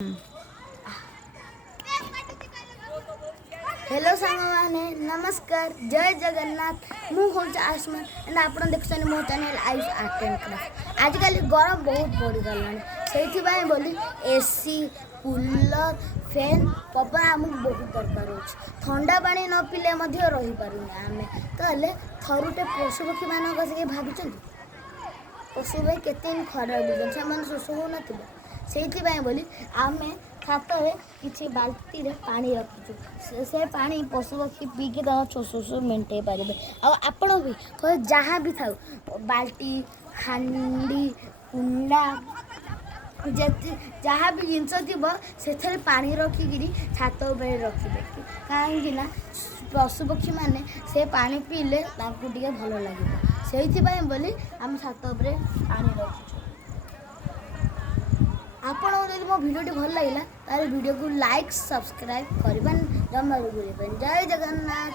Hello सांग मैंने नमस्कार जय जगन्नाथ मुझे आयुष्मान एंड आप देखुं मो channel Ayush art and craft. आजिकल गरम बहुत बढ़ी गलानी से बोली एसी कूलर फैन पवन आमको बहुत दरकार हो। ठंडा पानी न पीले रही पारूनी आम तो थरुटे पशुपक्षी मान भावी पशु भाई केते खराब बुझे से शोष हो ना बोली आम छात किसी बाल्टी रे पानी रखीचु से पानी पशुपक्षी पीके शोष मेटे पारे। आपण भी जहाँ भी था बाल्टी हांडी कुंडा जहाँ भी जिनस थी पा रखिकी छात रखिदे कहीं पशुपक्षी मैंने से पानी पीले टे भल लगे से बोली आम छात पानी रखीचु। आपन यदि मो वीडियो भल लगा तार वीडियो को लाइक सब्सक्राइब करबा जमा भूल। जय जगन्नाथ।